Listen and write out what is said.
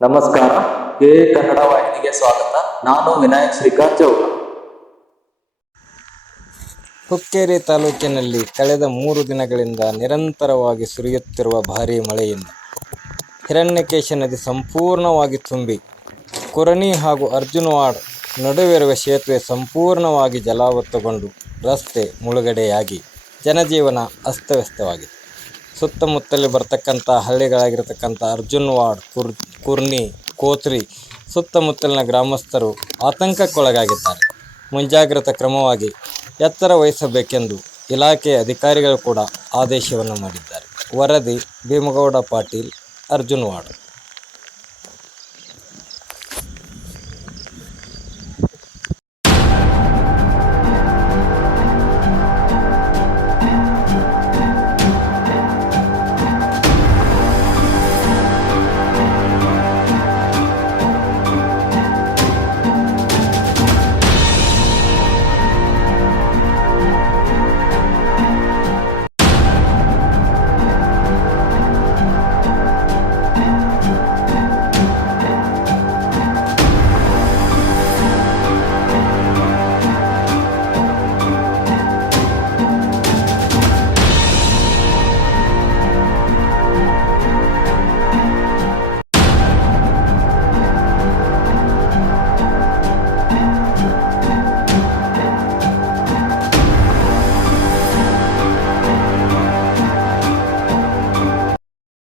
ನಮಸ್ಕಾರ. ಕೆ ಕನ್ನಡ ವಾಹಿನಿಗೆ ಸ್ವಾಗತ. ನಾನು ವಿನಾಯಕ್ ಶ್ರೀಕಾಂತ್ ಚೌಕ ಹುಕ್ಕೇರಿ ತಾಲೂಕಿನಲ್ಲಿ ಕಳೆದ ಮೂರು ದಿನಗಳಿಂದ ನಿರಂತರವಾಗಿ ಸುರಿಯುತ್ತಿರುವ ಭಾರಿ ಮಳೆಯಿಂದ ಹಿರಣ್ಯಕೇಶ ನದಿ ಸಂಪೂರ್ಣವಾಗಿ ತುಂಬಿ, ಕುರಣಿ ಹಾಗೂ ಅರ್ಜುನವಾಡ್ ನಡುವಿರುವ ಸೇತುವೆ ಸಂಪೂರ್ಣವಾಗಿ ಜಲಾವೃತಗೊಂಡು ರಸ್ತೆ ಮುಳುಗಡೆಯಾಗಿ ಜನಜೀವನ ಅಸ್ತವ್ಯಸ್ತವಾಗಿದೆ. ಸುತ್ತಮುತ್ತಲೇ ಬರ್ತಕ್ಕಂಥ ಹಳ್ಳಿಗಳಾಗಿರ್ತಕ್ಕಂಥ ಅರ್ಜುನ್ವಾಡ್ ಕುರ್, ಕುರ್ನಿ, ಕೋತ್ರಿ ಸುತ್ತಮುತ್ತಲಿನ ಗ್ರಾಮಸ್ಥರು ಆತಂಕಕ್ಕೊಳಗಾಗಿದ್ದಾರೆ. ಮುಂಜಾಗ್ರತಾ ಕ್ರಮವಾಗಿ ಎತ್ತರ ವಹಿಸಬೇಕೆಂದು ಇಲಾಖೆಯ ಅಧಿಕಾರಿಗಳು ಕೂಡ ಆದೇಶವನ್ನು ಮಾಡಿದ್ದಾರೆ. ವರದಿ ಭೀಮಗೌಡ ಪಾಟೀಲ್ ಅರ್ಜುನ್ವಾಡ್